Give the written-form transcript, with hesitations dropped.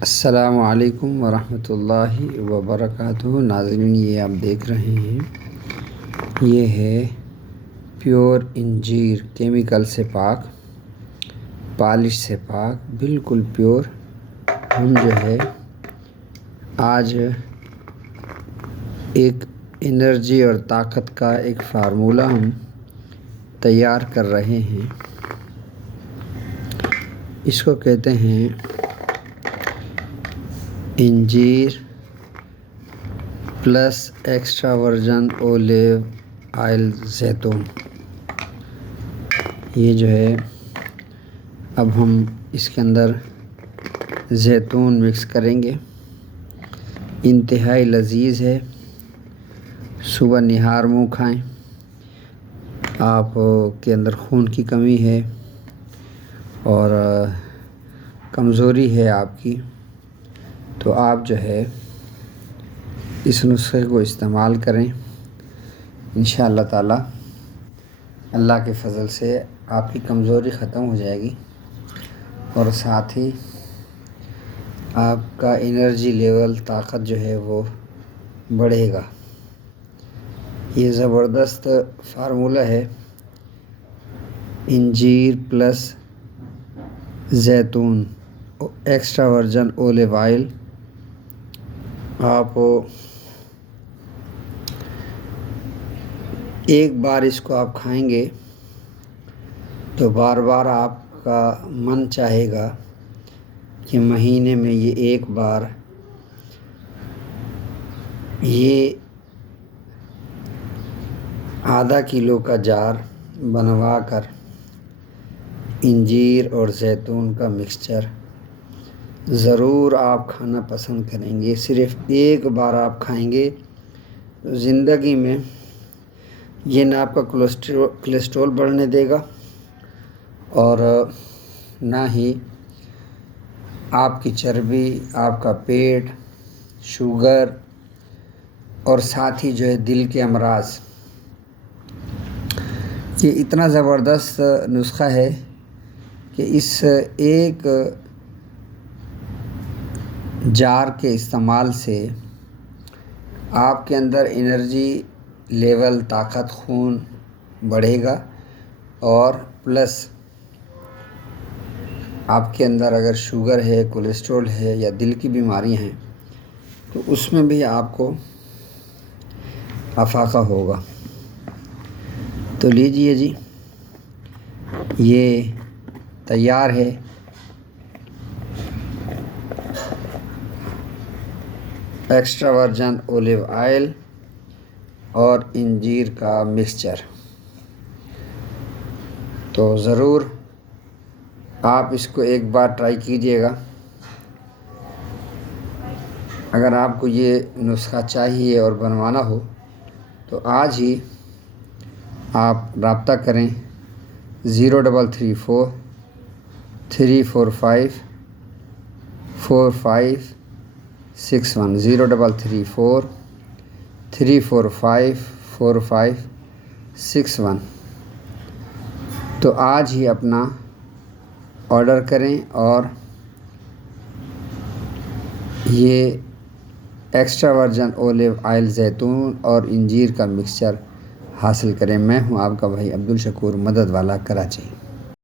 السلام علیکم ورحمۃ اللہ وبرکاتہ۔ ناظرین، یہ آپ دیکھ رہے ہیں، یہ ہے پیور انجیر، کیمیکل سے پاک، پالش سے پاک، بالکل پیور۔ ہم جو ہے آج ایک انرجی اور طاقت کا ایک فارمولہ ہم تیار کر رہے ہیں۔ اس کو کہتے ہیں انجیر plus extra virgin olive oil, زیتون۔ یہ جو ہے اب ہم اس کے اندر زیتون مکس کریں گے، انتہائی لذیذ ہے۔ صبح نہار منہ کھائیں، آپ کے اندر خون کی کمی ہے اور کمزوری ہے آپ کی، تو آپ جو ہے اس نسخے کو استعمال کریں۔ انشاءاللہ تعالی اللہ کے فضل سے آپ کی کمزوری ختم ہو جائے گی اور ساتھ ہی آپ کا انرجی لیول، طاقت جو ہے وہ بڑھے گا۔ یہ زبردست فارمولہ ہے، انجیر پلس زیتون، ایکسٹرا ورجن اولیو آئل۔ آپ ایک بار اس کو آپ کھائیں گے تو بار بار آپ کا من چاہے گا کہ مہینے میں یہ ایک بار یہ آدھا کلو کا جار بنوا کر انجیر اور زیتون کا مکسچر ضرور آپ کھانا پسند کریں گے۔ صرف ایک بار آپ کھائیں گے تو زندگی میں یہ نہ آپ کا کولیسٹرول بڑھنے دے گا اور نہ ہی آپ کی چربی، آپ کا پیٹ، شوگر اور ساتھ ہی جو ہے دل کے امراض۔ یہ اتنا زبردست نسخہ ہے کہ اس ایک جار کے استعمال سے آپ کے اندر انرجی لیول، طاقت، خون بڑھے گا اور پلس آپ کے اندر اگر شوگر ہے، کولیسٹرول ہے یا دل کی بیماریاں ہیں تو اس میں بھی آپ کو افاقہ ہوگا۔ تو لیجئے جی، یہ تیار ہے۔ ایکسٹرا ورجن اولیو آئل اور انجیر کا مکسچر، تو ضرور آپ اس کو ایک بار ٹرائی کیجئے گا۔ اگر آپ کو یہ نسخہ چاہیے اور بنوانا ہو تو آج ہی آپ رابطہ کریں 0334 345 4561 0334 345 4561۔ تو آج ہی اپنا آرڈر کریں اور یہ ایکسٹرا ورجن اولیو آئل، زیتون اور انجیر کا مکسچر حاصل کریں۔ میں ہوں آپ کا بھائی عبدالشکور، مدد والا، کراچی۔